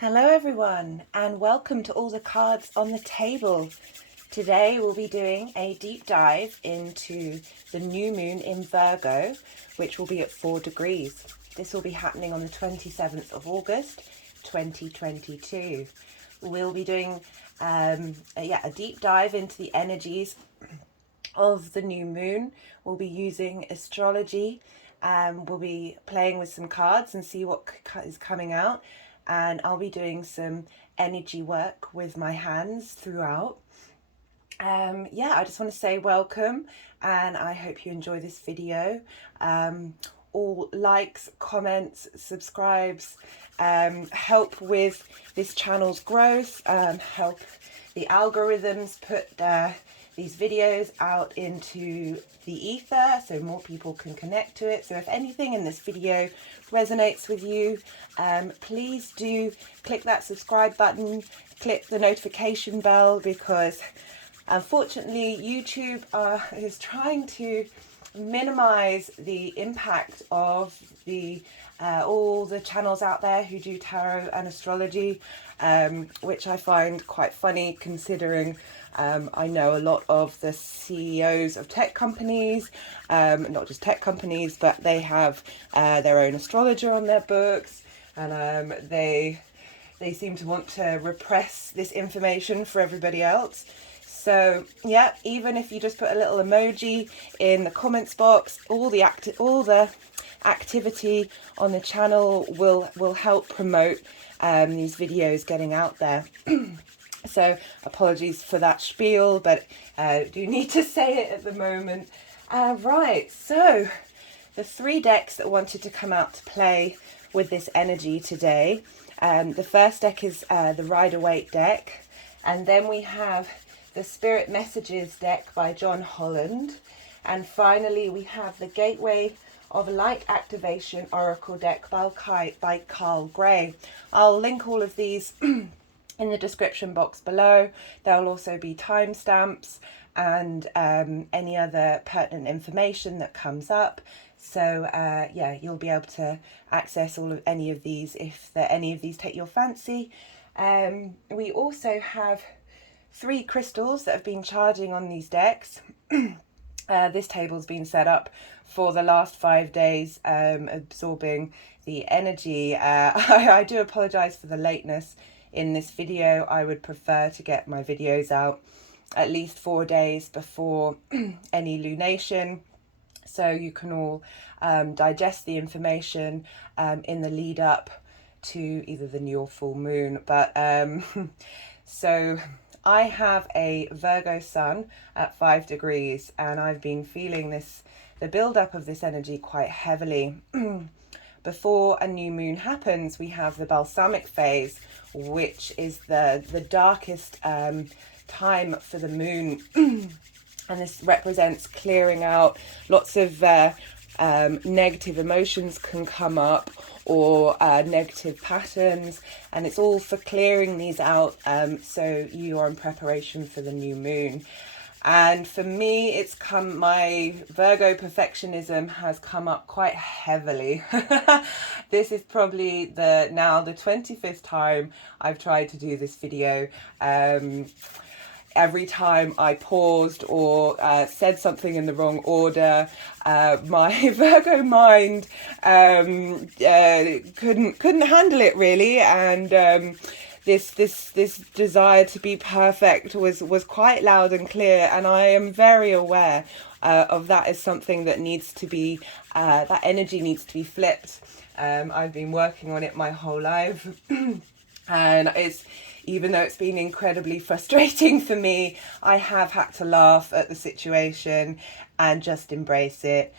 Hello everyone, and welcome to all the cards on the table. Today we'll be doing a deep dive into the new moon in Virgo, which will be at 4 degrees. This will be happening on the 27th of August 2022. We'll be doing a deep dive into the energies of the new moon. We'll be using astrology. We'll be playing with some cards and see what is coming out. And I'll be doing some energy work with my hands throughout. I just want to say welcome, and I hope you enjoy this video. All likes, comments, subscribes help with this channel's growth, help the algorithms put these videos out into the ether so more people can connect to it. So if anything in this video resonates with you, please do click that subscribe button, click the notification bell, because unfortunately YouTube is trying to minimize the impact of the all the channels out there who do tarot and astrology, which I find quite funny, considering I know a lot of the CEOs of tech companies, not just tech companies, but they have their own astrologer on their books, and they seem to want to repress this information for everybody else. So yeah, even if you just put a little emoji in the comments box, all the activity on the channel will help promote these videos getting out there. So apologies for that spiel, but I do need to say it at the moment. Right, so the 3 decks that wanted to come out to play with this energy today. The first deck is the Rider-Waite deck, and then we have the Spirit Messages deck by John Holland, and finally we have the Gateway of Light Activation Oracle deck by Carl Gray. I'll link all of these in the description box below. There will also be timestamps and any other pertinent information that comes up. So yeah, you'll be able to access any of these if any of these take your fancy. We also have 3 crystals that have been charging on these decks. This table's been set up for the last 5 days, absorbing the energy. I do apologize for the lateness in this video. I would prefer to get my videos out at least 4 days before any lunation, so you can all digest the information in the lead up to either the new or full moon. But so I have a Virgo sun at 5 degrees, and I've been feeling the build-up of this energy quite heavily. Before a new moon happens, we have the balsamic phase, which is the darkest time for the moon. And this represents clearing out. Lots of negative emotions can come up, or negative patterns, and it's all for clearing these out, so you are in preparation for the new moon. And for me, my Virgo perfectionism has come up quite heavily. This is probably now the 25th time I've tried to do this video. Every time I paused or said something in the wrong order, my Virgo mind couldn't handle it really, and this desire to be perfect was quite loud and clear, and I am very aware of that as something that needs to be that energy needs to be flipped. I've been working on it my whole life, and even though it's been incredibly frustrating for me, I have had to laugh at the situation and just embrace it.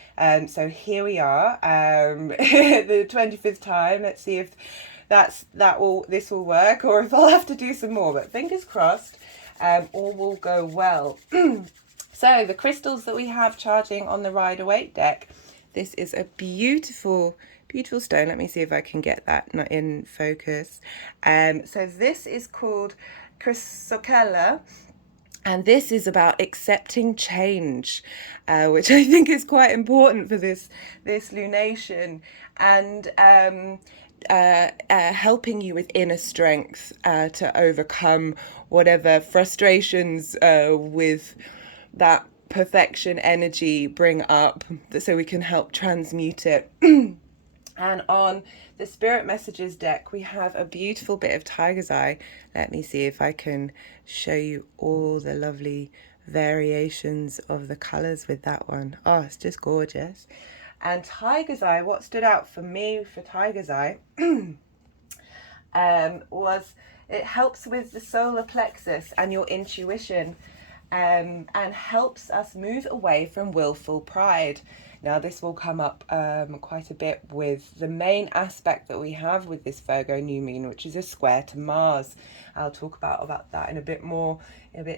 So here we are, the 25th time. Let's see if this will work, or if I'll have to do some more, but fingers crossed, all will go well. So the crystals that we have charging on the Rider-Waite deck, this is a beautiful stone. Let me see if I can get that not in focus. So this is called Chrysocolla, and this is about accepting change, which I think is quite important for this lunation. And helping you with inner strength to overcome whatever frustrations with that perfection energy bring up, so we can help transmute it. And on the Spirit Messages deck, we have a beautiful bit of tiger's eye. Let me see if I can show you all the lovely variations of the colours with that one. Oh, it's just gorgeous. And tiger's eye, what stood out for me for tiger's eye was it helps with the solar plexus and your intuition, and helps us move away from willful pride. Now this will come up quite a bit with the main aspect that we have with this Virgo new moon, which is a square to Mars. I'll talk about that in a bit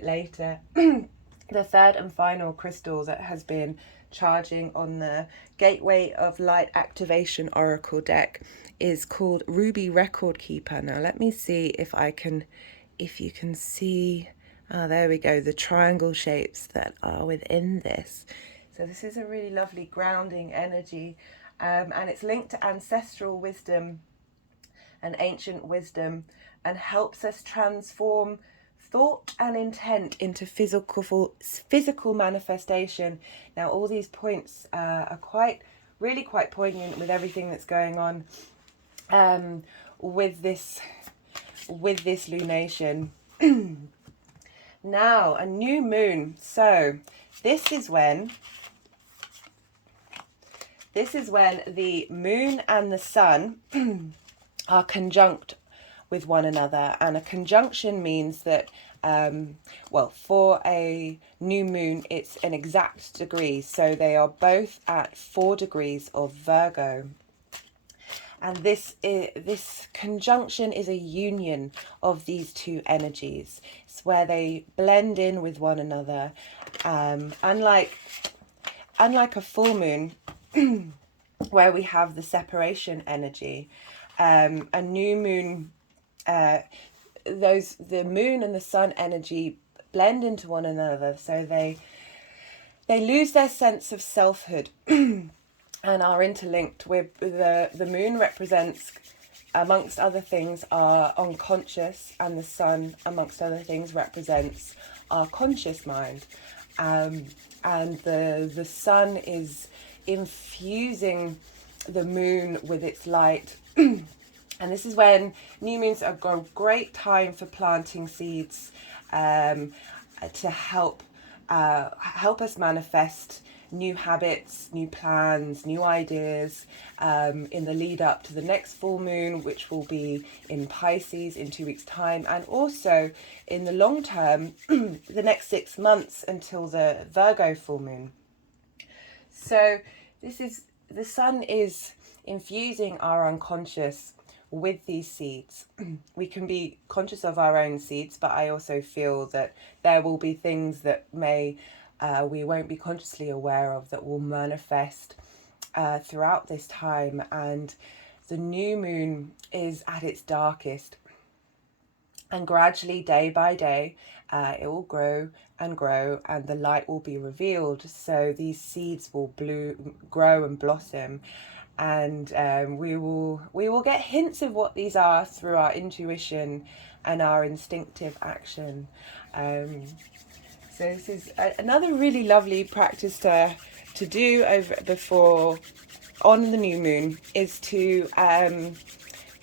later. The third and final crystal that has been charging on the Gateway of Light Activation Oracle deck is called Ruby Record Keeper. Now let me see if you can see, there we go, the triangle shapes that are within this. So this is a really lovely grounding energy, and it's linked to ancestral wisdom and ancient wisdom, and helps us transform thought and intent into physical manifestation. Now all these points are really quite poignant with everything that's going on with this lunation. Now a new moon. So this is when the moon and the sun are conjunct with one another. And a conjunction means that, for a new moon, it's an exact degree. So they are both at 4 degrees of Virgo. And this conjunction is a union of these two energies. It's where they blend in with one another. Unlike a full moon, where we have the separation energy, a new moon, the moon and the sun energy blend into one another, so they lose their sense of selfhood and are interlinked. With the moon represents, amongst other things, our unconscious, and the sun, amongst other things, represents our conscious mind. And the sun is infusing the moon with its light. And this is when new moons are a great time for planting seeds, to help us manifest new habits, new plans, new ideas, in the lead up to the next full moon, which will be in Pisces in 2 weeks' time, and also in the long term, the next 6 months until the Virgo full moon. So the sun is infusing our unconscious with these seeds. We can be conscious of our own seeds, but I also feel that there will be things that we won't be consciously aware of that will manifest throughout this time. And the new moon is at its darkest, and gradually, day by day, it will grow and grow, and the light will be revealed. So these seeds will grow and blossom, and we will get hints of what these are through our intuition and our instinctive action. So this is another really lovely practice to do on the new moon, is to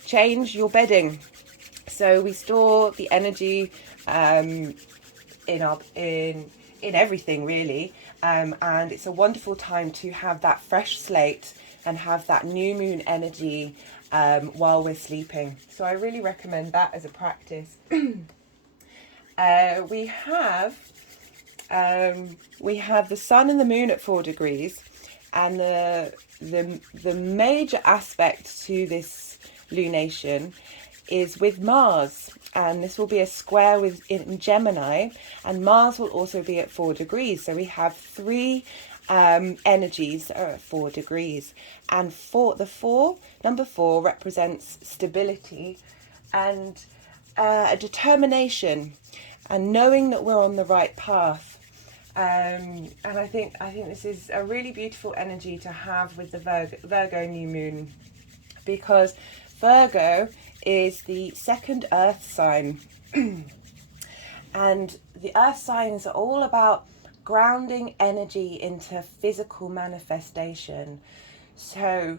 change your bedding. So we store the energy in everything, really, and it's a wonderful time to have that fresh slate and have that new moon energy while we're sleeping. So I really recommend that as a practice. We have the sun and the moon at 4 degrees, and the major aspect to this lunation is with Mars, and this will be a square in Gemini, and Mars will also be at 4 degrees. So we have 3 energies that are at 4 degrees, and number 4 represents stability and a determination and knowing that we're on the right path. And I think this is a really beautiful energy to have with the Virgo new moon, because Virgo is the second earth sign. And the earth signs are all about grounding energy into physical manifestation. So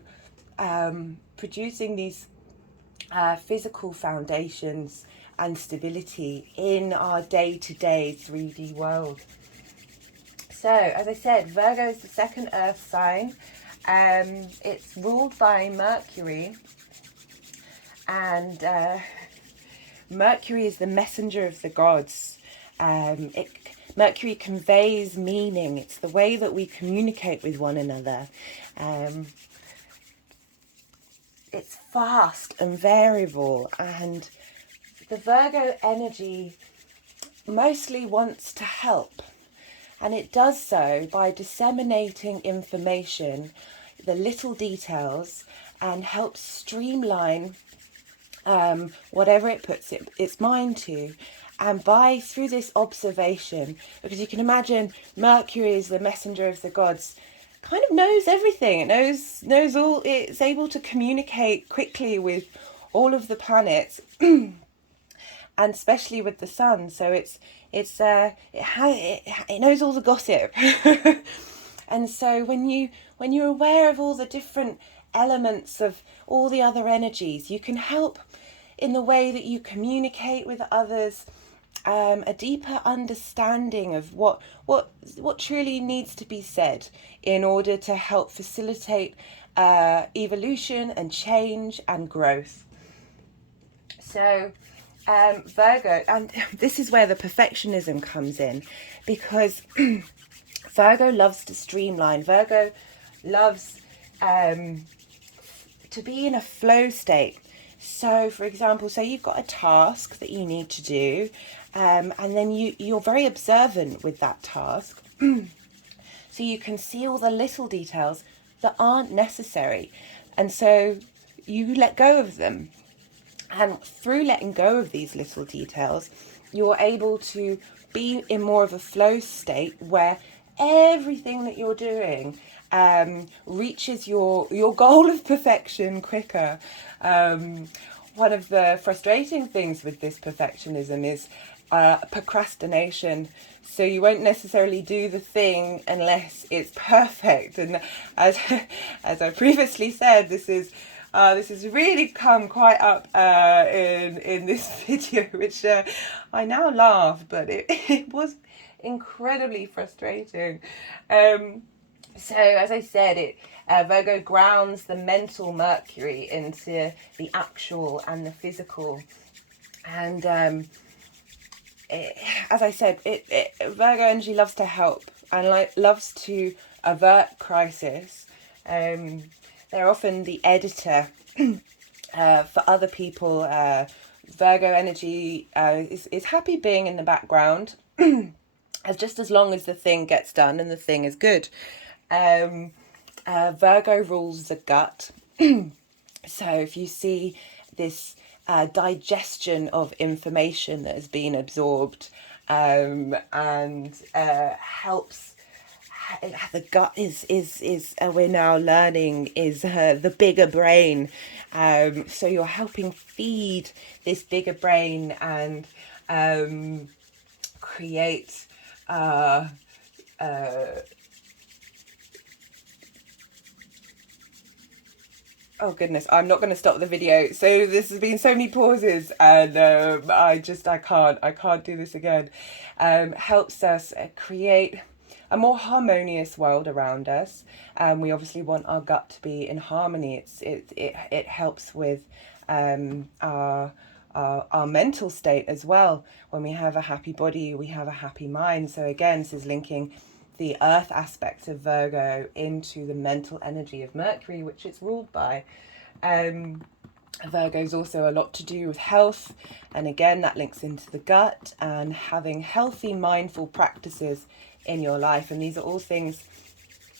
producing these physical foundations and stability in our day-to-day 3D world. So, as I said, Virgo is the second earth sign. It's ruled by Mercury, and Mercury is the messenger of the gods. Mercury conveys meaning. It's the way that we communicate with one another. It's fast and variable, and the Virgo energy mostly wants to help, and it does so by disseminating information, the little details, and helps streamline whatever it puts its mind to. And through this observation, because you can imagine Mercury is the messenger of the gods, kind of knows everything. It knows all. It's able to communicate quickly with all of the planets, and especially with the sun. So it knows all the gossip. And so when you're aware of all the different elements of all the other energies, you can help in the way that you communicate with others, a deeper understanding of what truly needs to be said in order to help facilitate evolution and change and growth. So Virgo, and this is where the perfectionism comes in, because Virgo loves to streamline. Virgo loves to be in a flow state. So, for example, say you've got a task that you need to do, and then you're very observant with that task. So you can see all the little details that aren't necessary. And so you let go of them. And through letting go of these little details, you're able to be in more of a flow state where everything that you're doing reaches your goal of perfection quicker. One of the frustrating things with this perfectionism is procrastination. So you won't necessarily do the thing unless it's perfect. And as I previously said, this has really come quite up in this video, which I now laugh, but it was incredibly frustrating. So as I said, Virgo grounds the mental Mercury into the actual and the physical. And as I said, Virgo energy loves to help and loves to avert crisis. They're often the editor for other people. Virgo energy is happy being in the background, as long as the thing gets done and the thing is good. Virgo rules the gut. So if you see this digestion of information that has been absorbed, and helps, the gut is we're now learning is the bigger brain. So you're helping feed this bigger brain and create oh goodness, I'm not going to stop the video. So this has been so many pauses, and I can't do this again. Helps us create a more harmonious world around us. We obviously want our gut to be in harmony. It helps with our mental state as well. When we have a happy body, we have a happy mind. So again, this is linking the earth aspects of Virgo into the mental energy of Mercury, which it's ruled by. Virgo is also a lot to do with health, and again that links into the gut and having healthy mindful practices in your life. And these are all things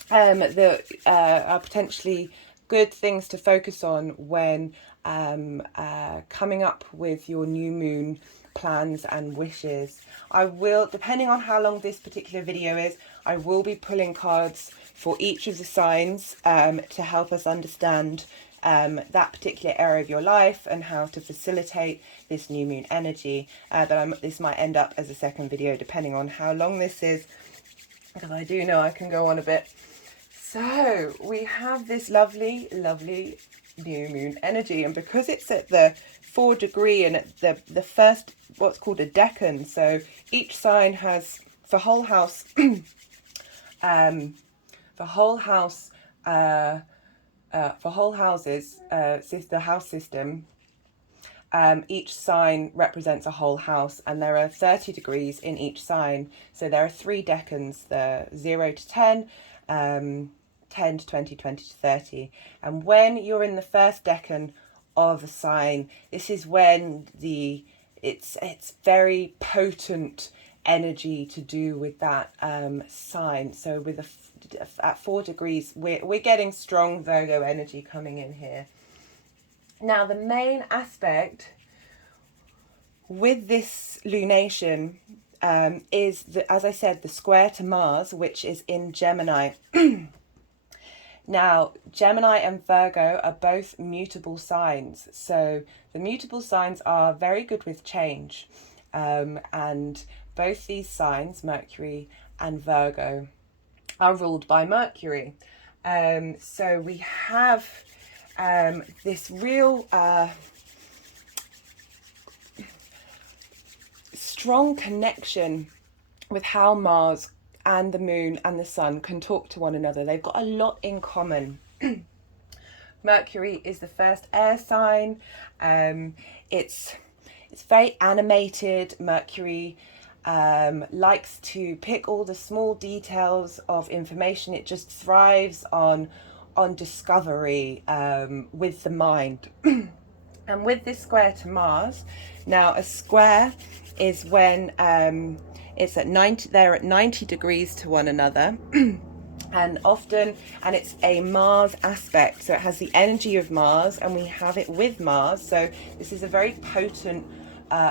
that are potentially good things to focus on when coming up with your new moon plans and wishes. I will, depending on how long this particular video is, I will be pulling cards for each of the signs to help us understand that particular area of your life and how to facilitate this new moon energy. But this might end up as a second video depending on how long this is, because I do know I can go on a bit. So we have this lovely, lovely new moon energy, and because it's at the 4 degree and at the first, what's called a decan, so each sign has, for whole house for whole houses, the house system, each sign represents a whole house, and there are 30 degrees in each sign. So there are 3 decans, the 0 to 10, 10 to 20, 20 to 30. And when you're in the first decan of a sign, this is when it's very potent energy to do with that sign. So with at 4 degrees, we're getting strong Virgo energy coming in here. Now, the main aspect with this lunation is, as I said, the square to Mars, which is in Gemini. Now, Gemini and Virgo are both mutable signs. So the mutable signs are very good with change. And both these signs, Mercury and Virgo, are ruled by Mercury. So we have this real strong connection with how Mars and the moon and the sun can talk to one another. They've got a lot in common. Mercury is the first air sign. It's very animated. Mercury likes to pick all the small details of information. It just thrives on discovery with the mind. And with this square to Mars, now a square is when it's at 90, they're at 90 degrees to one another. And it's a Mars aspect, so it has the energy of Mars, and we have it with Mars. So this is a very potent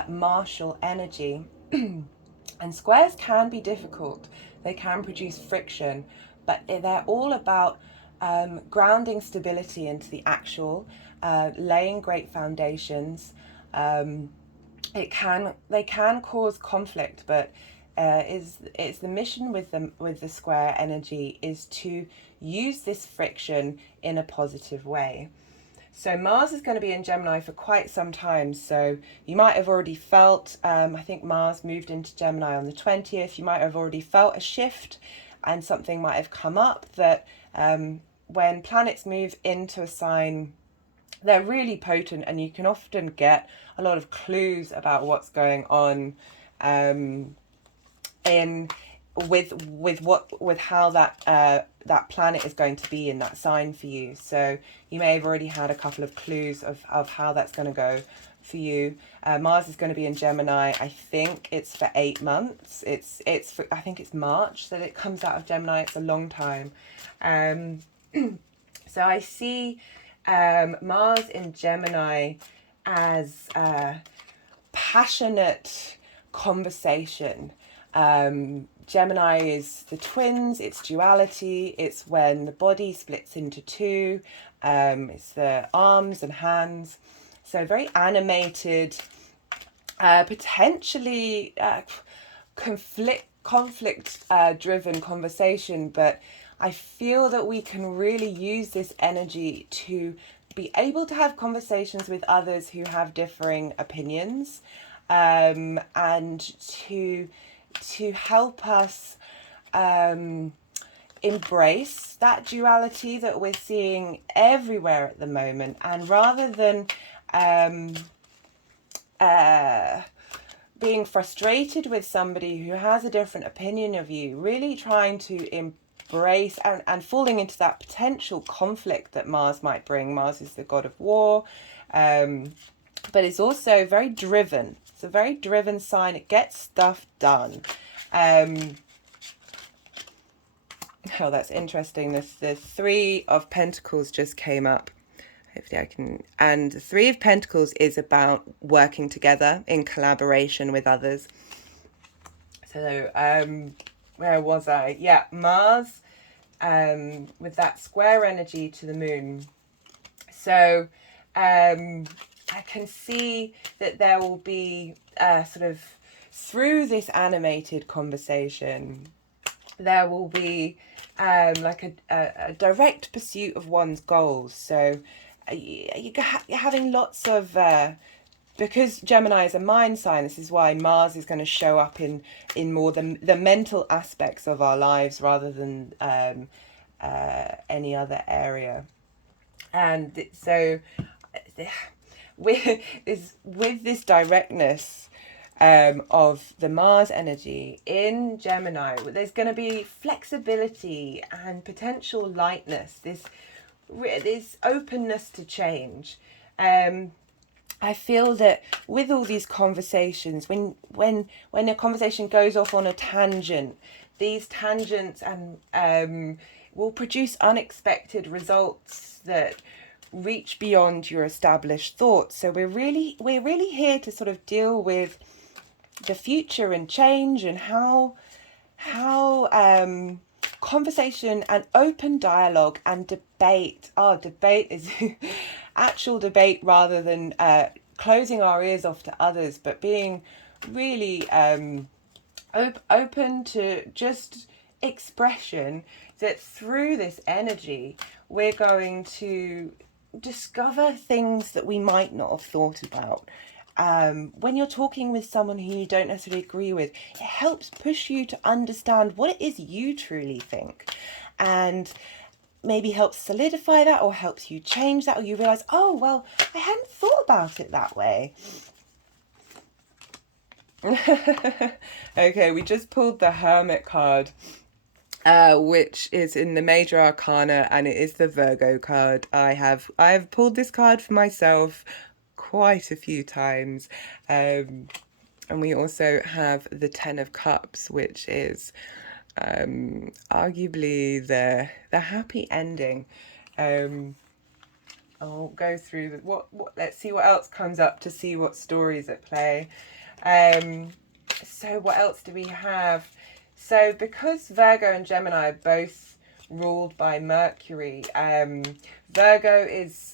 martial energy. And squares can be difficult. They can produce friction, but they're all about grounding stability into the actual, laying great foundations. They can cause conflict, but it's the mission with the square energy is to use this friction in a positive way. So Mars is going to be in Gemini for quite some time. So you might have already felt, I think Mars moved into Gemini on the 20th. You might have already felt a shift, and something might have come up that when planets move into a sign, they're really potent, and you can often get a lot of clues about what's going on with how that planet is going to be in that sign for you. So you may have already had a couple of clues of how that's going to go for you. Mars is going to be in Gemini. I think it's for 8 months. I think it's March that it comes out of Gemini. It's a long time. So I see Mars in Gemini as passionate conversation. Gemini is the twins, it's duality, it's when the body splits into two, it's the arms and hands. So very animated, potentially conflict driven conversation, but I feel that we can really use this energy to be able to have conversations with others who have differing opinions, and to help us embrace that duality that we're seeing everywhere at the moment. And rather than being frustrated with somebody who has a different opinion of you, really trying to embrace and falling into that potential conflict that Mars might bring. Mars is the god of war, but it's also very driven. It's a very driven sign. It gets stuff done. Oh, that's interesting. The 3 of Pentacles just came up. Hopefully I can. And the 3 of Pentacles is about working together in collaboration with others. So, where was I? Yeah, Mars, with that square energy to the moon. So I can see that there will be sort of through this animated conversation, there will be like a direct pursuit of one's goals. So you're having lots of because Gemini is a mind sign. This is why Mars is going to show up in more the mental aspects of our lives rather than any other area. And so with this directness of the Mars energy in Gemini, there's going to be flexibility and potential lightness, this openness to change. I feel that with all these conversations, when a conversation goes off on a tangent, these tangents and will produce unexpected results that reach beyond your established thoughts. So we're really here to sort of deal with the future and change, and how conversation and open dialogue and debate. Debate is actual debate rather than closing our ears off to others, but being really open to just expression, that through this energy we're going to discover things that we might not have thought about. When you're talking with someone who you don't necessarily agree with, it helps push you to understand what it is you truly think, and maybe helps solidify that, or helps you change that, or you realize, oh well, I hadn't thought about it that way. Okay, we just pulled the Hermit card, which is in the Major Arcana, and it is the Virgo card. I have pulled this card for myself quite a few times, and we also have the Ten of Cups, which is arguably the happy ending. I'll go through what let's see what else comes up to see what stories at play. So what else do we have? So because Virgo and Gemini are both ruled by Mercury, Virgo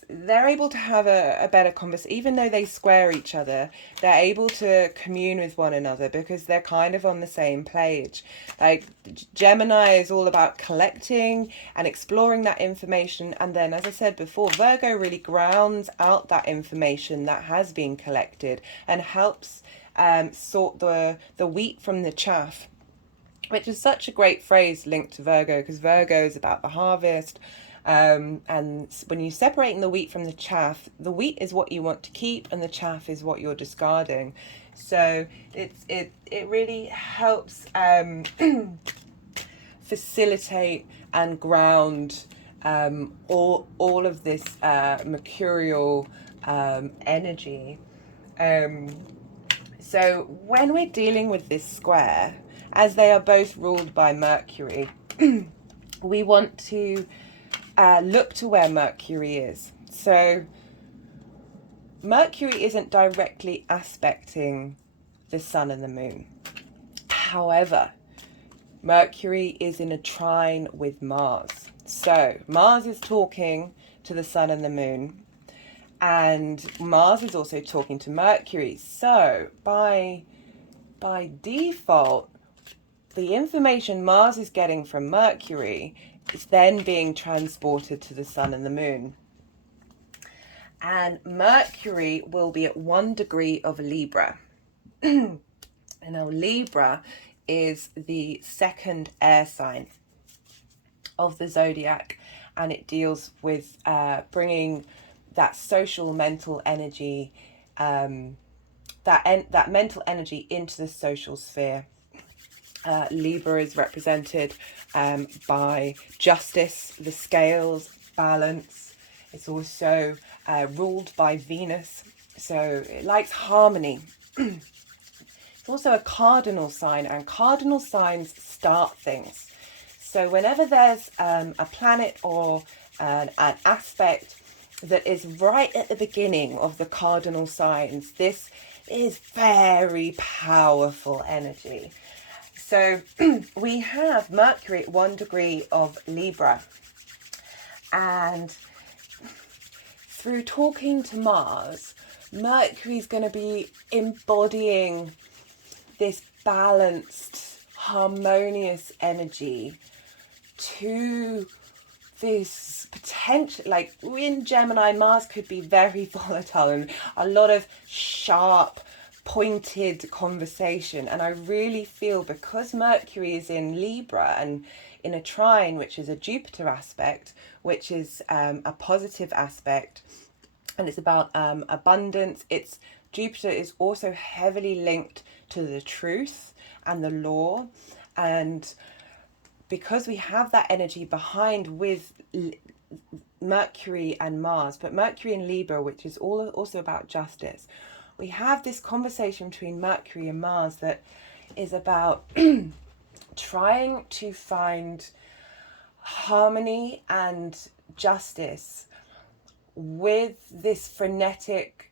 they're able to have a better conversation. Even though they square each other, they're able to commune with one another because they're kind of on the same page. Like Gemini is all about collecting and exploring that information, and then, as I said before, Virgo really grounds out that information that has been collected and helps sort the wheat from the chaff, which is such a great phrase linked to Virgo, because Virgo is about the harvest. And when you're separating the wheat from the chaff, the wheat is what you want to keep and the chaff is what you're discarding. So it really helps facilitate and ground all of this mercurial energy. So when we're dealing with this square, as they are both ruled by Mercury, we want to look to where Mercury is. So Mercury isn't directly aspecting the Sun and the Moon. However, Mercury is in a trine with Mars. So Mars is talking to the Sun and the Moon, and Mars is also talking to Mercury. So by default, the information Mars is getting from Mercury is then being transported to the Sun and the Moon. And Mercury will be at 1 degree of Libra. And now Libra is the second air sign of the zodiac, and it deals with bringing that social mental energy, that mental energy into the social sphere. Libra is represented by justice, the scales, balance. It's also ruled by Venus, so it likes harmony. It's also a cardinal sign, and cardinal signs start things. So whenever there's a planet or an aspect that is right at the beginning of the cardinal signs, this is very powerful energy. So we have Mercury at 1 degree of Libra, and through talking to Mars, Mercury is going to be embodying this balanced, harmonious energy to this potential, like in Gemini, Mars could be very volatile and a lot of sharp, pointed conversation. And I really feel, because Mercury is in Libra and in a trine, which is a Jupiter aspect, which is a positive aspect, and it's about abundance. Jupiter is also heavily linked to the truth and the law, and because we have that energy behind with Mercury and Mars, but Mercury in Libra, which is also about justice, we have this conversation between Mercury and Mars that is about trying to find harmony and justice with this frenetic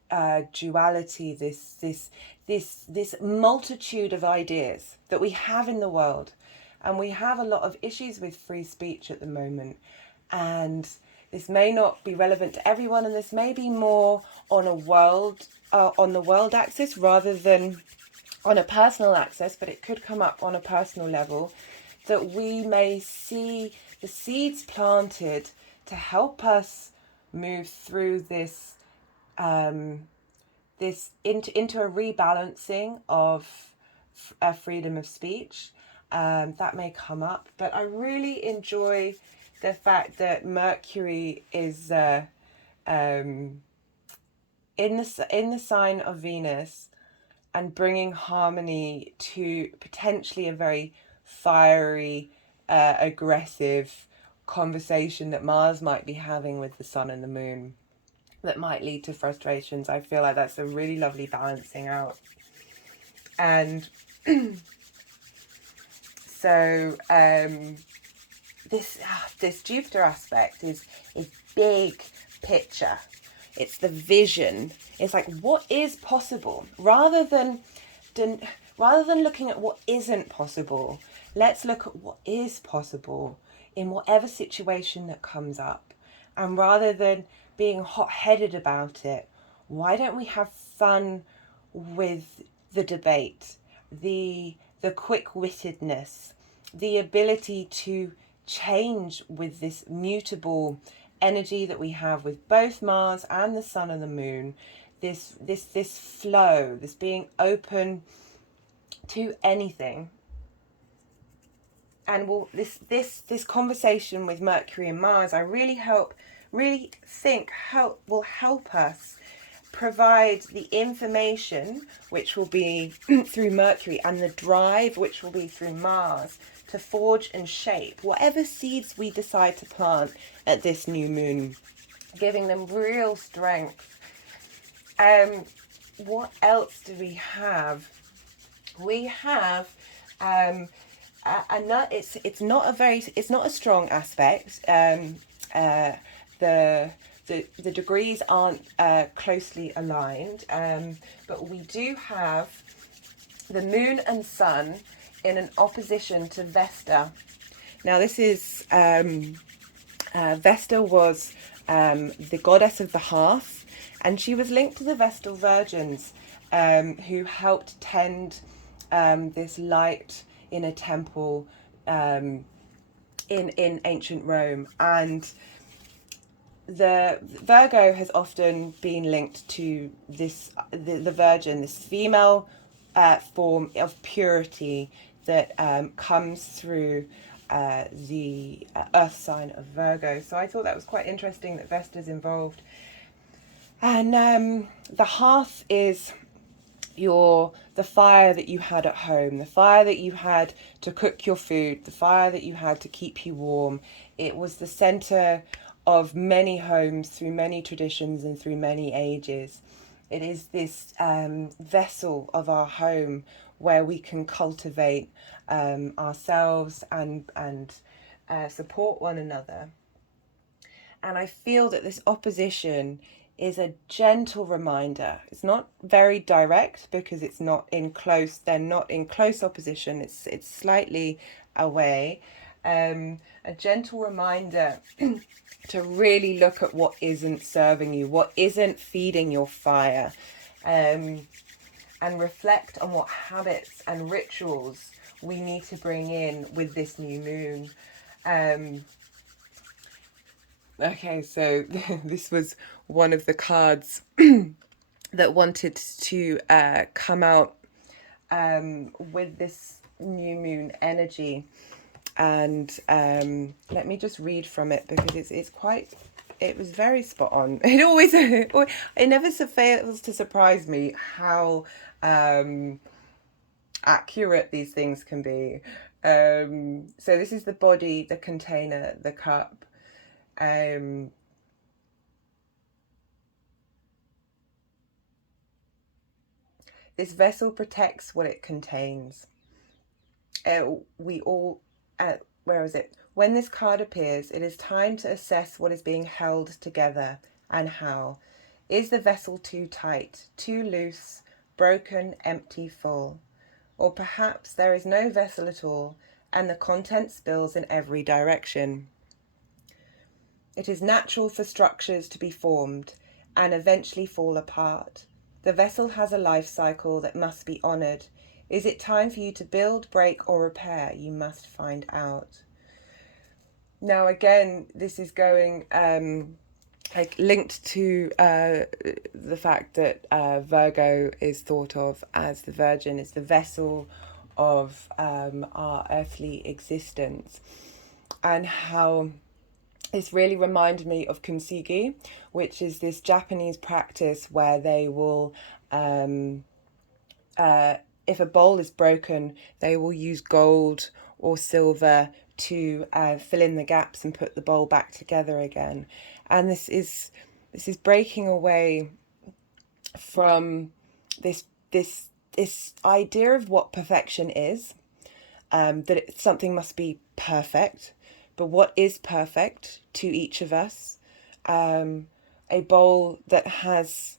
duality, this multitude of ideas that we have in the world. And we have a lot of issues with free speech at the moment, and this may not be relevant to everyone, and this may be more on on the world axis rather than on a personal axis, but it could come up on a personal level, that we may see the seeds planted to help us move through this into a rebalancing of freedom of speech. That may come up, but I really enjoy the fact that Mercury is in the sign of Venus and bringing harmony to potentially a very fiery, aggressive conversation that Mars might be having with the Sun and the Moon that might lead to frustrations. I feel like that's a really lovely balancing out. And so this Jupiter aspect is big picture. It's the vision. It's like, what is possible? Rather than looking at what isn't possible, let's look at what is possible in whatever situation that comes up. And rather than being hot-headed about it, why don't we have fun with the debate, the quick-wittedness, the ability to change with this mutable energy that we have with both Mars and the Sun and the Moon, this flow, this being open to anything. And this conversation with Mercury and Mars, I really think will help us provide the information, which will be through Mercury, and the drive, which will be through Mars, to forge and shape whatever seeds we decide to plant at this new moon, giving them real strength. What else do we have? We have it's not a strong aspect. The degrees aren't closely aligned, but we do have the Moon and Sun in an opposition to Vesta. Now this is Vesta was the goddess of the hearth, and she was linked to the Vestal Virgins, who helped tend this light in a temple in ancient Rome. And the Virgo has often been linked to the Virgin, this female form of purity that comes through the earth sign of Virgo. So I thought that was quite interesting that Vesta's involved. And the hearth is the fire that you had at home, the fire that you had to cook your food, the fire that you had to keep you warm. It was the center of many homes through many traditions and through many ages. It is this vessel of our home where we can cultivate ourselves and support one another. And I feel that this opposition is a gentle reminder. It's not very direct because it's not in close. They're not in close opposition. It's slightly away, a gentle reminder to really look at what isn't serving you, what isn't feeding your fire, and reflect on what habits and rituals we need to bring in with this new moon. Okay, so this was one of the cards that wanted to come out with this new moon energy. And let me just read from it, because it was very spot on. It never fails to surprise me how accurate these things can be. So this is the body, the container, the cup. This vessel protects what it contains. Where is it? When this card appears, it is time to assess what is being held together and how. Is the vessel too tight, too loose, broken, empty, full? Or perhaps there is no vessel at all, and the content spills in every direction. It is natural for structures to be formed and eventually fall apart. The vessel has a life cycle that must be honoured. Is it time for you to build, break, or repair? You must find out. Now, again, this is going linked to the fact that Virgo is thought of as the Virgin, is the vessel of our earthly existence, and how this really reminded me of kintsugi, which is this Japanese practice where they will, if a bowl is broken, they will use gold or silver to fill in the gaps and put the bowl back together again. And this is breaking away from this idea of what perfection is, that something must be perfect. But what is perfect to each of us? A bowl that has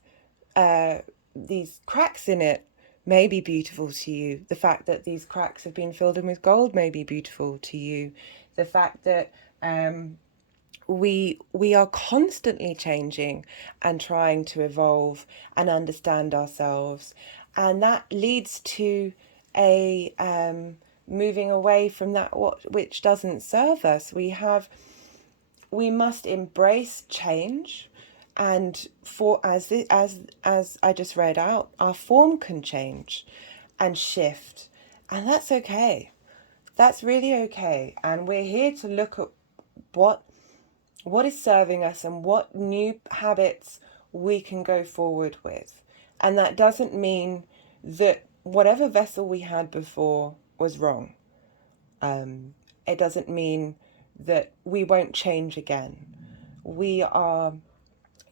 these cracks in it may be beautiful to you. The fact that these cracks have been filled in with gold may be beautiful to you. The fact that we are constantly changing and trying to evolve and understand ourselves, and that leads to a moving away from that which doesn't serve us. We must embrace change, and as I just read out, our form can change and shift, and that's okay. That's really okay. And we're here to look at what is serving us and what new habits we can go forward with. And that doesn't mean that whatever vessel we had before was wrong. It doesn't mean that we won't change again. We are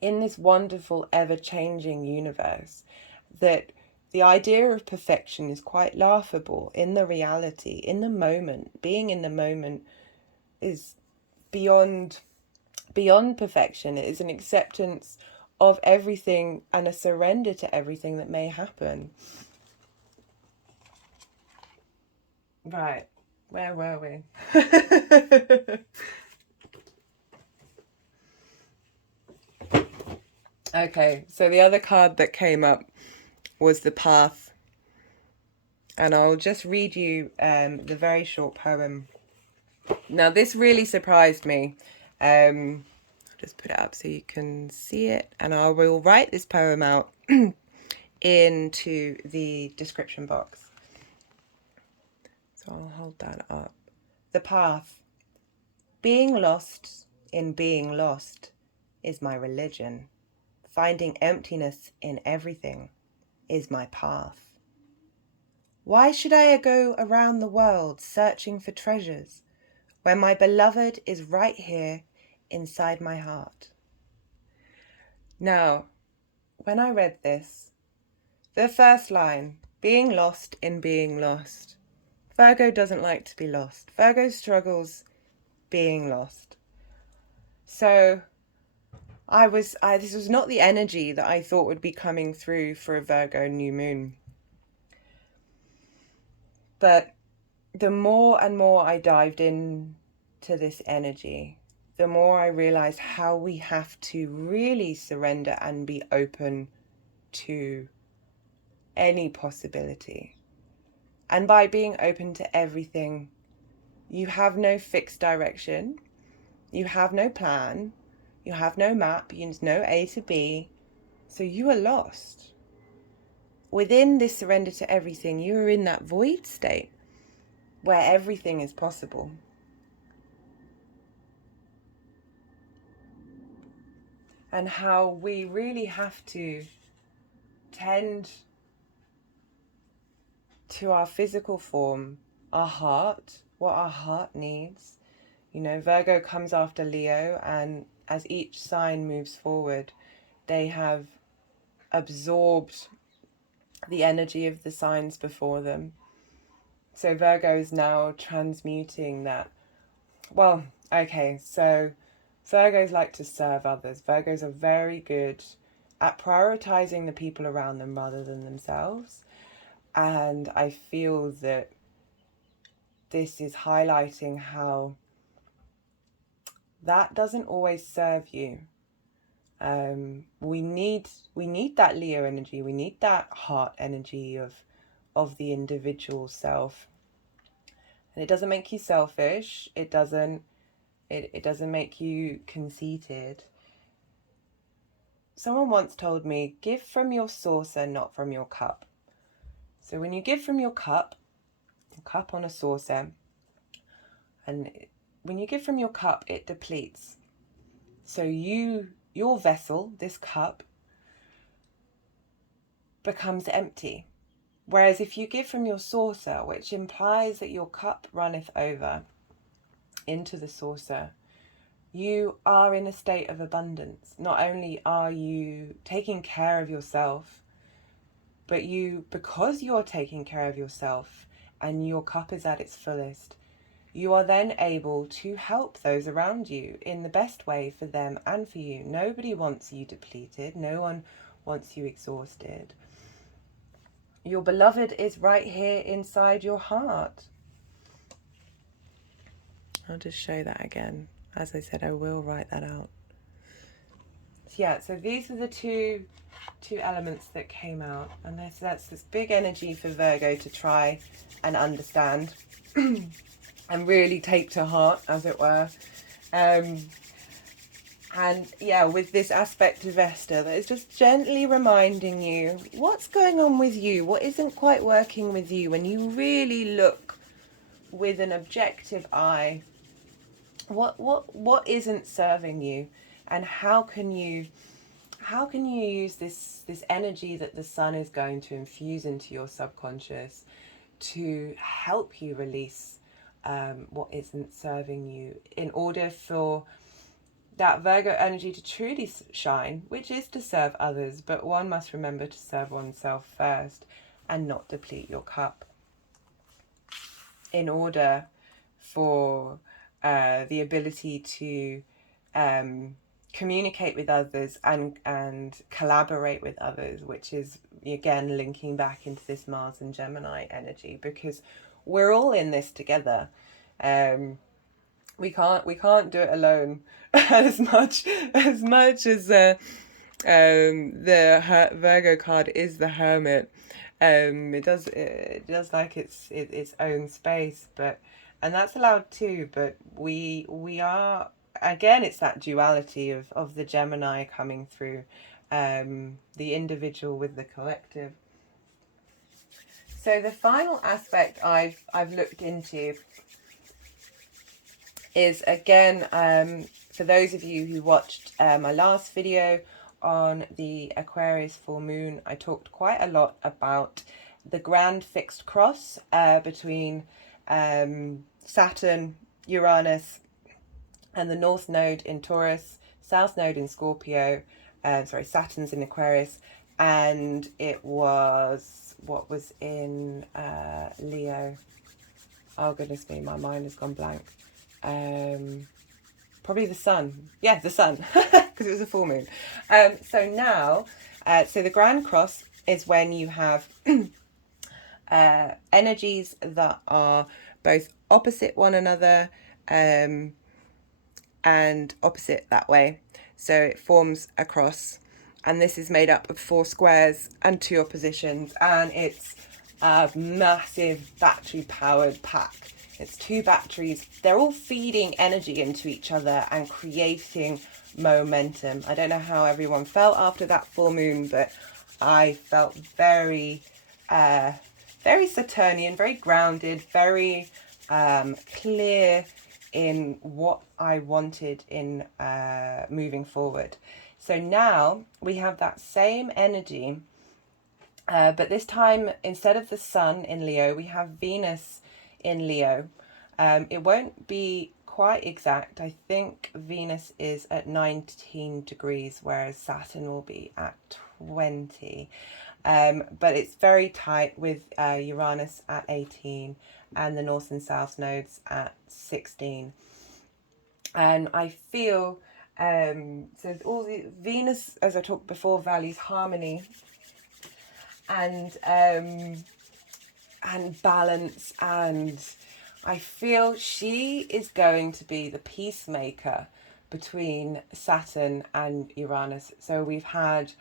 in this wonderful, ever-changing universe that the idea of perfection is quite laughable in the reality, in the moment. Being in the moment is beyond perfection. It is an acceptance of everything and a surrender to everything that may happen. Right, where were we? Okay, so the other card that came up was the Path. And I'll just read you the very short poem. Now, this really surprised me. I'll just put it up so you can see it. And I will write this poem out into the description box. So I'll hold that up. The Path. Being lost in being lost is my religion. Finding emptiness in everything is my path. Why should I go around the world searching for treasures when my beloved is right here inside my heart? Now, when I read this, the first line, being lost in being lost. Virgo doesn't like to be lost. Virgo struggles being lost. So this was not the energy that I thought would be coming through for a Virgo new moon. But the more and more I dived in to this energy, the more I realize how we have to really surrender and be open to any possibility. And by being open to everything, you have no fixed direction, you have no plan, you have no map, you know A to B, so you are lost. Within this surrender to everything, you are in that void state where everything is possible. And how we really have to tend to our physical form, our heart, what our heart needs. You know, Virgo comes after Leo, and as each sign moves forward, they have absorbed the energy of the signs before them. So Virgo is now transmuting that. Well, okay, so Virgos like to serve others. Virgos are very good at prioritizing the people around them rather than themselves. And I feel that this is highlighting how that doesn't always serve you. We need that Leo energy. We need that heart energy of the individual self. And it doesn't make you selfish. It doesn't make you conceited. Someone once told me, give from your saucer, not from your cup. So when you give from your cup on a saucer, and when you give from your cup, it depletes. So your vessel, this cup, becomes empty. Whereas if you give from your saucer, which implies that your cup runneth over into the saucer, you are in a state of abundance. Not only are you taking care of yourself, but because you're taking care of yourself and your cup is at its fullest, you are then able to help those around you in the best way for them and for you. Nobody wants you depleted. No one wants you exhausted. Your beloved is right here inside your heart. I'll just show that again. As I said, I will write that out. So yeah, so these are the two elements that came out, and that's this big energy for Virgo to try and understand and really take to heart, as it were. And yeah, with this aspect of Vesta that is just gently reminding you what's going on with you, what isn't quite working with you, when you really look with an objective eye, what isn't serving you, and how can you use this energy that the sun is going to infuse into your subconscious to help you release what isn't serving you, in order for that Virgo energy to truly shine, which is to serve others, but one must remember to serve oneself first and not deplete your cup, in order for the ability to communicate with others and collaborate with others, which is again linking back into this Mars and Gemini energy, because we're all in this together. We can't do it alone. as much as the Virgo card is the Hermit. It does like its own space, and that's allowed too. But we are, again, it's that duality of the Gemini coming through, the individual with the collective. So the final aspect I've looked into is, again, for those of you who watched my last video on the Aquarius full moon, I talked quite a lot about the grand fixed cross between Saturn, Uranus, and the North Node in Taurus, South Node in Scorpio, Saturn's in Aquarius, and it was, what was in Leo? Oh goodness me, my mind has gone blank. Probably the sun. Yeah, the sun, because it was a full moon. So now, so the grand cross is when you have energies that are both opposite one another, and opposite that way. So it forms a cross, and this is made up of 4 squares and 2 oppositions, and it's a massive battery powered pack. It's 2 batteries. They're all feeding energy into each other and creating momentum. I don't know how everyone felt after that full moon, but I felt very Saturnian, very grounded, very clear in what I wanted in moving forward. So now we have that same energy, but this time, instead of the sun in Leo, we have Venus in Leo. It won't be quite exact. I think Venus is at 19 degrees, whereas Saturn will be at 20. But it's very tight with Uranus at 18 and the North and South nodes at 16. And I feel, so all the Venus, as I talked before, values harmony and balance, and I feel she is going to be the peacemaker between Saturn and Uranus. So we've had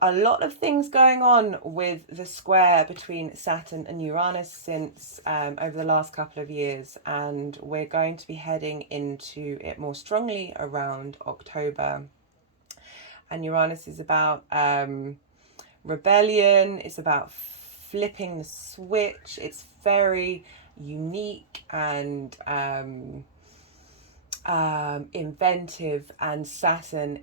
a lot of things going on with the square between Saturn and Uranus since over the last couple of years, and we're going to be heading into it more strongly around October. And Uranus is about rebellion, it's about flipping the switch, it's very unique and inventive, and Saturn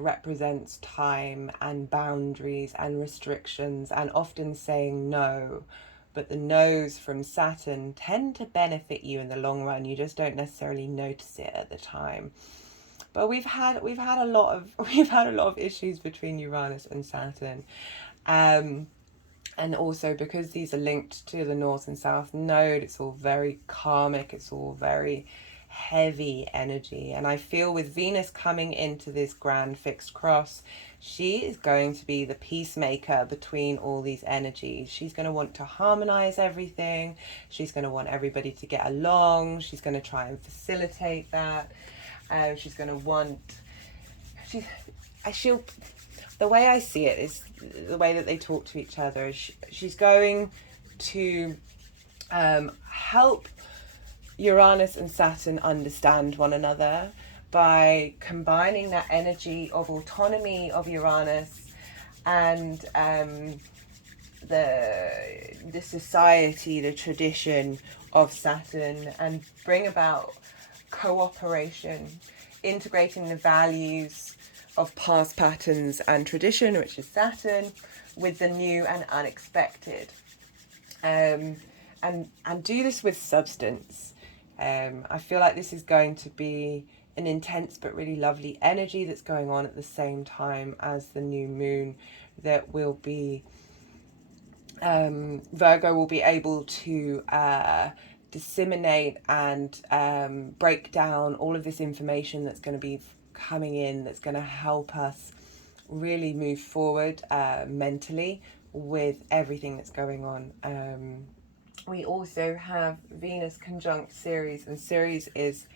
represents time and boundaries and restrictions and often saying no, but the no's from Saturn tend to benefit you in the long run. You just don't necessarily notice it at the time. But we've had a lot of issues between Uranus and Saturn, and also because these are linked to the North and South node, it's all very karmic, it's all very heavy energy. And I feel with Venus coming into this grand fixed cross, she is going to be the peacemaker between all these energies. She's going to want to harmonize everything. She's going to want everybody to get along. She's going to try and facilitate that. She's going to want... She'll... The way I see it is the way that they talk to each other. She's going to help Uranus and Saturn understand one another by combining that energy of autonomy of Uranus and the society, the tradition of Saturn, and bring about cooperation, integrating the values of past patterns and tradition, which is Saturn, with the new and unexpected, and do this with substance. I feel like this is going to be an intense but really lovely energy that's going on at the same time as the new moon, that will be Virgo will be able to disseminate and break down all of this information that's going to be coming in, that's going to help us really move forward mentally with everything that's going on. We also have Venus conjunct Ceres, and Ceres is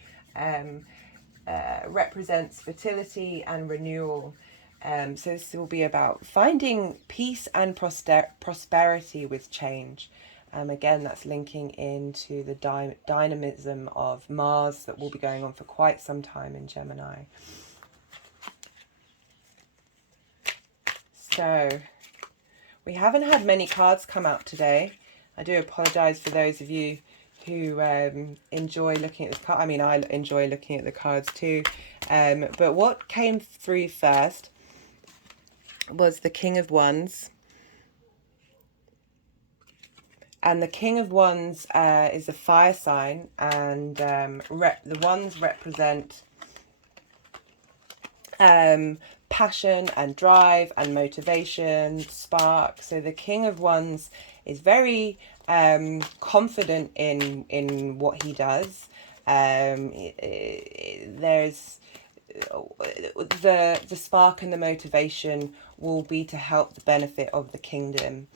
represents fertility and renewal. So this will be about finding peace and prosperity with change. Again, that's linking into the dynamism of Mars that will be going on for quite some time in Gemini. So, we haven't had many cards come out today. I do apologise for those of you who enjoy looking at this card. I mean, I enjoy looking at the cards too. But what came through first was the King of Wands. And the King of Wands is a fire sign, and the wands represent passion and drive and motivation, spark. So the King of Wands is very confident in what he does. There's the spark and the motivation will be to help the benefit of the kingdom.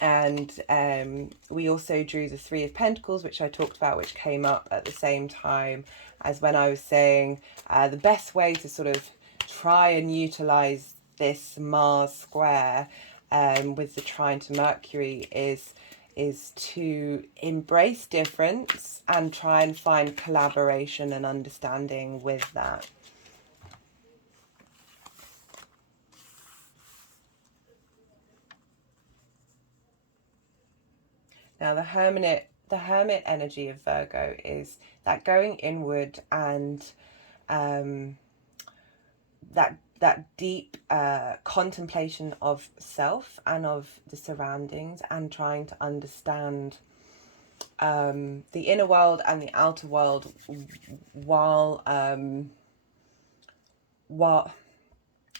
And we also drew the Three of Pentacles, which I talked about, which came up at the same time as when I was saying the best way to sort of try and utilize this Mars square with the trine to Mercury is to embrace difference and try and find collaboration and understanding with that. Now the hermit energy of Virgo is that going inward and that deep contemplation of self and of the surroundings, and trying to understand the inner world and the outer world while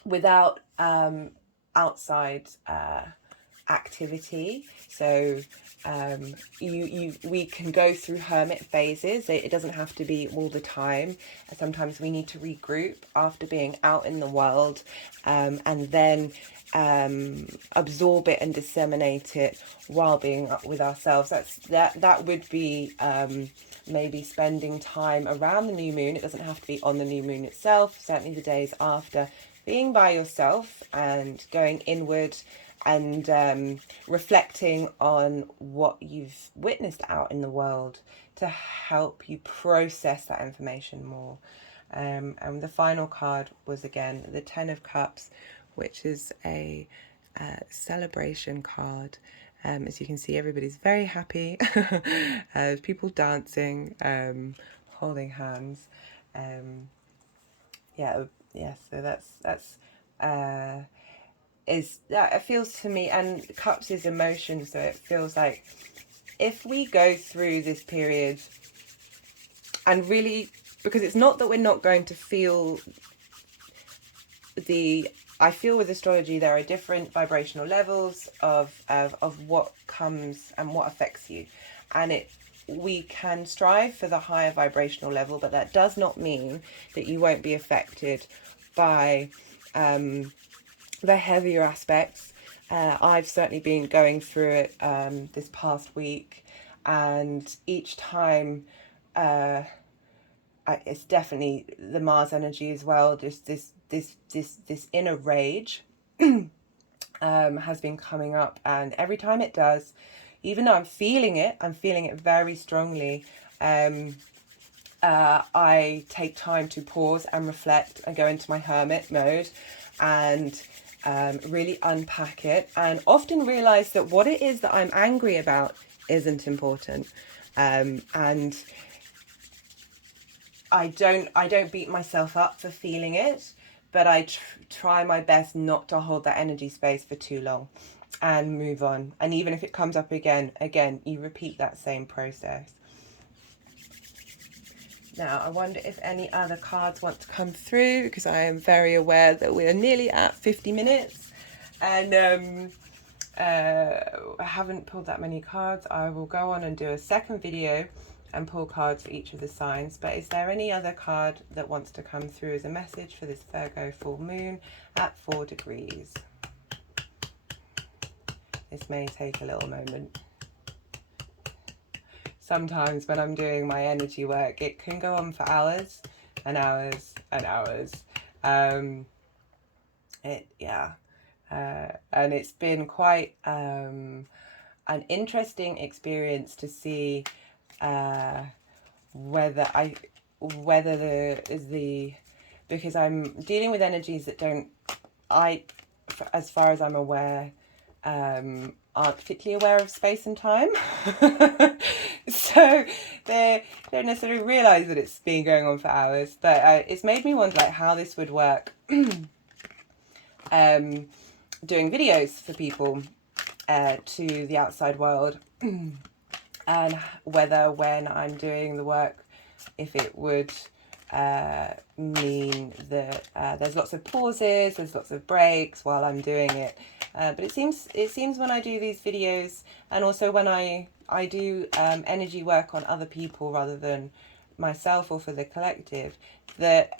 without outside activity. So we can go through hermit phases. It doesn't have to be all the time. Sometimes we need to regroup after being out in the world, and then absorb it and disseminate it while being up with ourselves. That would be maybe spending time around the new moon. It doesn't have to be on the new moon itself, certainly the days after, being by yourself and going inward and reflecting on what you've witnessed out in the world to help you process that information more. And the final card was, again, the Ten of Cups, which is a celebration card. As you can see, everybody's very happy. People dancing, holding hands. So that's it feels to me, and cups is emotion, so it feels like if we go through this period and really, because it's not that we're not going to feel I feel with astrology there are different vibrational levels of what comes and what affects you, and we can strive for the higher vibrational level, but that does not mean that you won't be affected by the heavier aspects. I've certainly been going through it this past week, and each time it's definitely the Mars energy as well. Just this inner rage has been coming up, and every time it does, even though I'm feeling it very strongly, I take time to pause and reflect and go into my hermit mode and really unpack it, and often realize that what it is that I'm angry about isn't important. And I don't beat myself up for feeling it, but I try my best not to hold that energy space for too long and move on. And even if it comes up again, you repeat that same process. Now, I wonder if any other cards want to come through, because I am very aware that we are nearly at 50 minutes. And I haven't pulled that many cards. I will go on and do a second video and pull cards for each of the signs. But is there any other card that wants to come through as a message for this Virgo full moon at 4 degrees? This may take a little moment. Sometimes when I'm doing my energy work, it can go on for hours and hours and hours. And it's been quite an interesting experience to see because I'm dealing with energies that as far as I'm aware, aren't particularly aware of space and time. So they don't necessarily realise that it's been going on for hours, but it's made me wonder how this would work doing videos for people to the outside world, and whether when I'm doing the work, if it would mean that there's lots of pauses, there's lots of breaks while I'm doing it. But it seems when I do these videos, and also when I do energy work on other people rather than myself or for the collective, that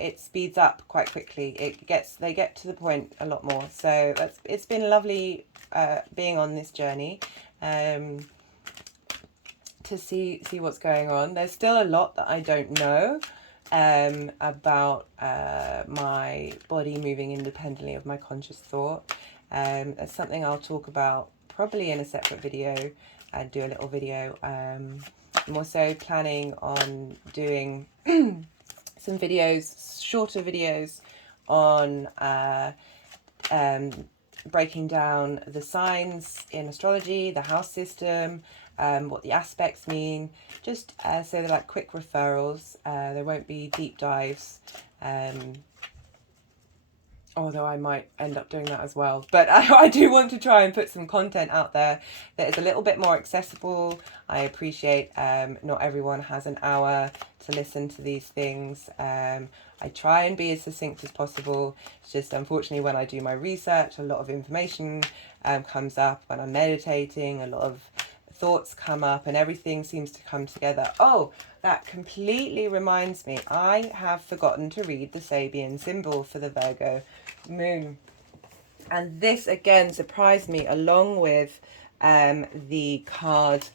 it speeds up quite quickly. They get to the point a lot more. So it's been lovely being on this journey to see what's going on. There's still a lot that I don't know about my body moving independently of my conscious thought. That's something I'll talk about probably in a separate video and do a little video. I'm also planning on doing some videos, shorter videos on breaking down the signs in astrology, the house system, what the aspects mean, just so they're like quick referrals. There won't be deep dives, although I might end up doing that as well. But I do want to try and put some content out there that is a little bit more accessible. I appreciate not everyone has an hour to listen to these things. I try and be as succinct as possible. It's just unfortunately when I do my research, a lot of information comes up. When I'm meditating, a lot of thoughts come up and everything seems to come together. Oh, that completely reminds me, I have forgotten to read the Sabian symbol for the Virgo moon. And this again surprised me, along with the card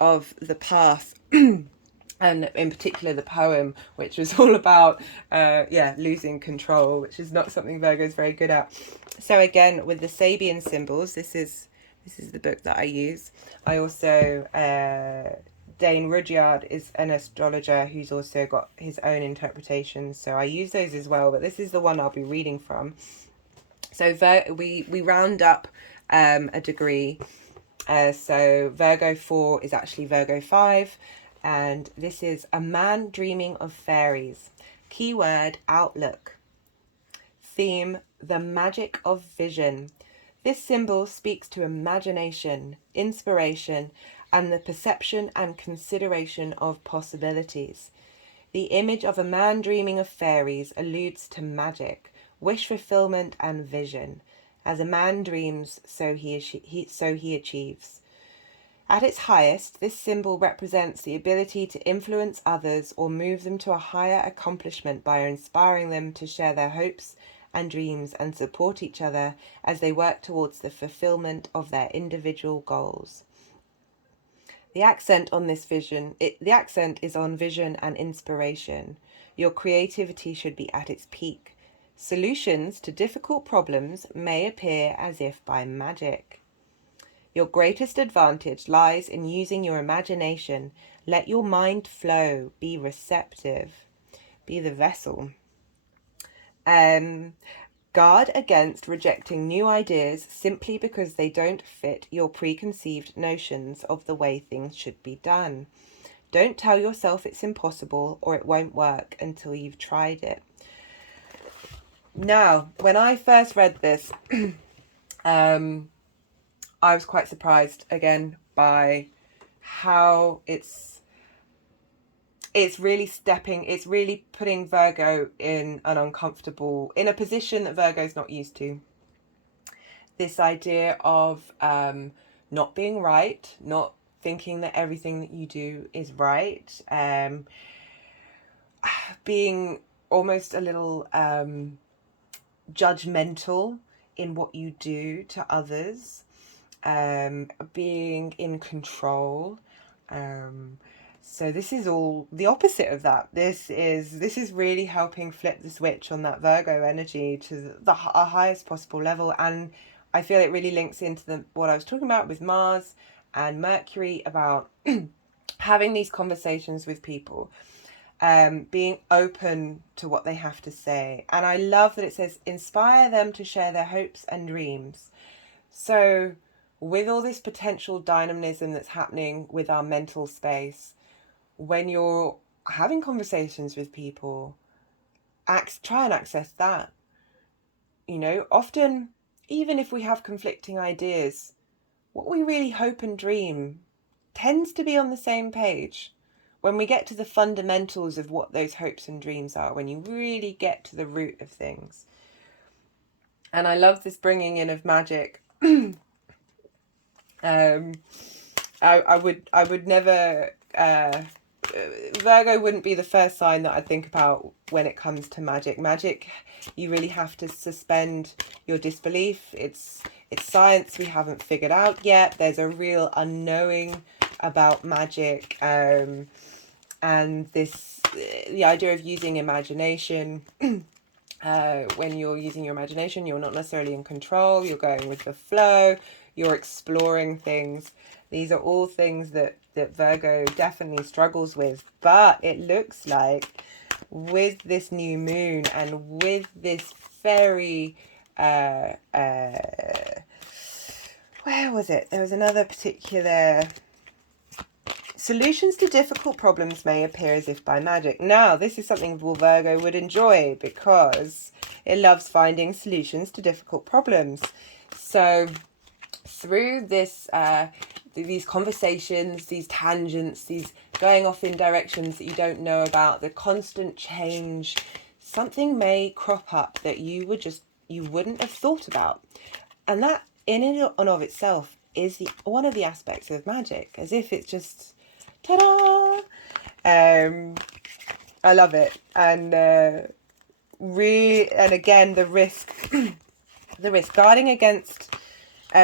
of the path and in particular the poem, which was all about losing control, which is not something Virgo is very good at. So again, with the Sabian symbols, this is the book that I use. I also Dane Rudyard is an astrologer who's also got his own interpretations, so I use those as well, but this is the one I'll be reading from. So we round up a degree. So Virgo 4 is actually Virgo 5, and this is a man dreaming of fairies. Keyword, outlook. Theme, the magic of vision. This symbol speaks to imagination, inspiration, and the perception and consideration of possibilities. The image of a man dreaming of fairies alludes to magic, wish fulfillment, and vision. As a man dreams, so he achieves. At its highest, this symbol represents the ability to influence others or move them to a higher accomplishment by inspiring them to share their hopes and dreams and support each other as they work towards the fulfillment of their individual goals. The accent on this vision, the accent is on vision and inspiration. Your creativity should be at its peak. Solutions to difficult problems may appear as if by magic. Your greatest advantage lies in using your imagination. Let your mind flow. Be receptive. Be the vessel. Guard against rejecting new ideas simply because they don't fit your preconceived notions of the way things should be done. Don't tell yourself it's impossible or it won't work until you've tried it. Now, when I first read this, I was quite surprised again by how it's really putting Virgo in a position that Virgo's not used to. This idea of not being right, not thinking that everything that you do is right, being almost a little judgmental in what you do to others, being in control. So this is all the opposite of that. This is really helping flip the switch on that Virgo energy to the highest possible level. And I feel it really links into what I was talking about with Mars and Mercury about having these conversations with people, being open to what they have to say. And I love that it says, inspire them to share their hopes and dreams. So with all this potential dynamism that's happening with our mental space, when you're having conversations with people, try and access that. You know, often, even if we have conflicting ideas, what we really hope and dream tends to be on the same page. When we get to the fundamentals of what those hopes and dreams are, when you really get to the root of things. And I love this bringing in of magic. I would never Virgo wouldn't be the first sign that I'd think about when it comes to magic. Magic, you really have to suspend your disbelief. It's science we haven't figured out yet. There's a real unknowing about magic, and the idea of using imagination. When you're using your imagination, you're not necessarily in control. You're going with the flow. You're exploring things. These are all things that Virgo definitely struggles with. But it looks like with this new moon and with this very where was it? There was another particular solutions to difficult problems may appear as if by magic. Now, this is something Virgo would enjoy because it loves finding solutions to difficult problems. So through this, these conversations, these tangents, these going off in directions that you don't know about, the constant change, something may crop up that you wouldn't have thought about. And that in and of itself is one of the aspects of magic, as if it's just ta-da! I love it. And and again, the risk guarding against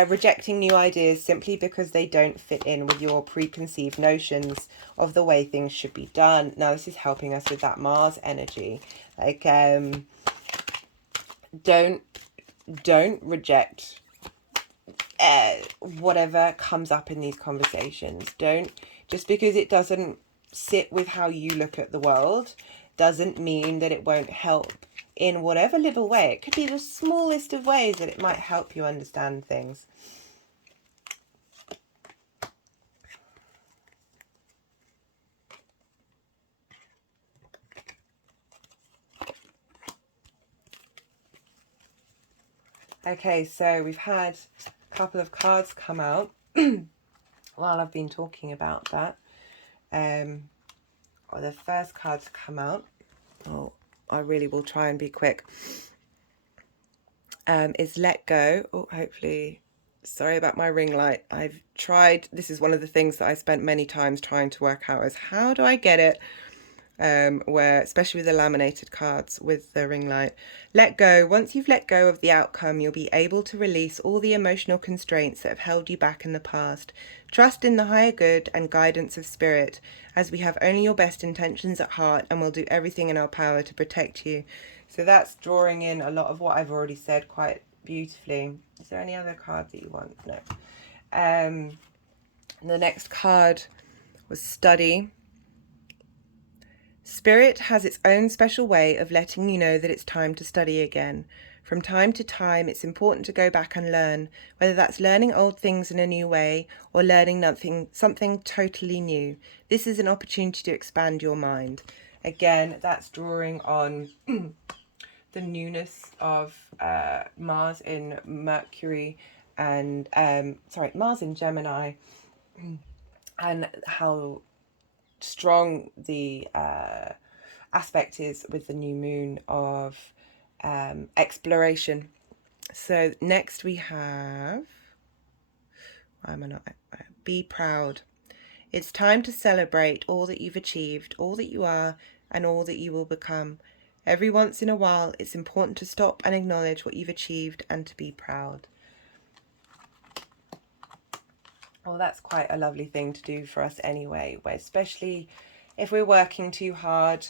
rejecting new ideas simply because they don't fit in with your preconceived notions of the way things should be done. Now, this is helping us with that Mars energy. Like, don't reject whatever comes up in these conversations. Don't, just because it doesn't sit with how you look at the world, doesn't mean that it won't help in whatever little way. It could be the smallest of ways that it might help you understand things. Okay, so we've had a couple of cards come out while I've been talking about that. Or the first card to come out, oh, I really will try and be quick, is Let Go. Oh, hopefully, sorry about my ring light. I've tried, this is one of the things that I spent many times trying to work out, is how do I get it where, especially with the laminated cards with the ring light. Let go. Once you've let go of the outcome, you'll be able to release all the emotional constraints that have held you back in the past. Trust in the higher good and guidance of spirit, as we have only your best intentions at heart and will do everything in our power to protect you. So that's drawing in a lot of what I've already said quite beautifully. Is there any other card that you want? No. The next card was Study. Spirit has its own special way of letting you know that it's time to study again. From time to time, it's important to go back and learn, whether that's learning old things in a new way or learning something totally new. This is an opportunity to expand your mind. Again, that's drawing on the newness of Mars in Mercury and, Mars in Gemini, and how strong the aspect is with the new moon of exploration. So next we have, why am I not, be proud. It's time to celebrate all that you've achieved, all that you are, and all that you will become. Every once in a while, it's important to stop and acknowledge what you've achieved and to be proud. Well, that's quite a lovely thing to do for us anyway, where especially if we're working too hard.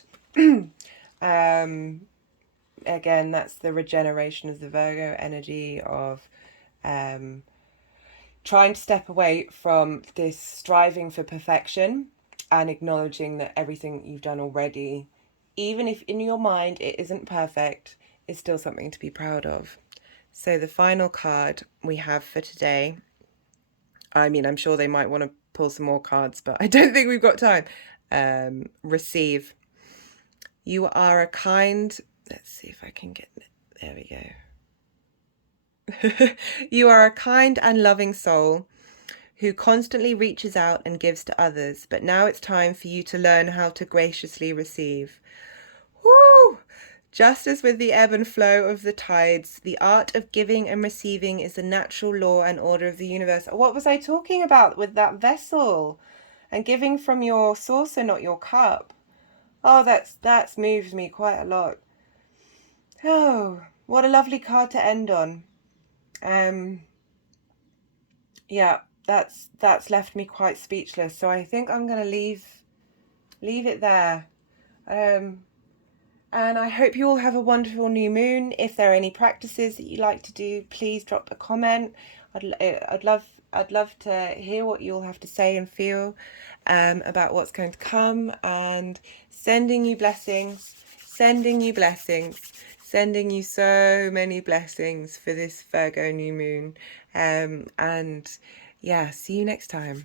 Again, that's the regeneration of the Virgo energy of trying to step away from this striving for perfection and acknowledging that everything you've done already, even if in your mind it isn't perfect, is still something to be proud of. So the final card we have for today, I mean, I'm sure they might want to pull some more cards, but I don't think we've got time. Receive. You are a kind, let's see if I can get it. There we go. You are a kind and loving soul who constantly reaches out and gives to others, but now it's time for you to learn how to graciously receive. Woo! Just as with the ebb and flow of the tides, the art of giving and receiving is the natural law and order of the universe. What was I talking about with that vessel? and giving from your saucer, not your cup. Oh, that's moved me quite a lot. Oh, what a lovely card to end on. Yeah, that's left me quite speechless. So I think I'm going to leave it there. And I hope you all have a wonderful new moon. If there are any practices that you like to do, please drop a comment. I'd love to hear what you all have to say and feel about what's going to come, and sending you blessings, sending you so many blessings for this Virgo new moon. And yeah, see you next time.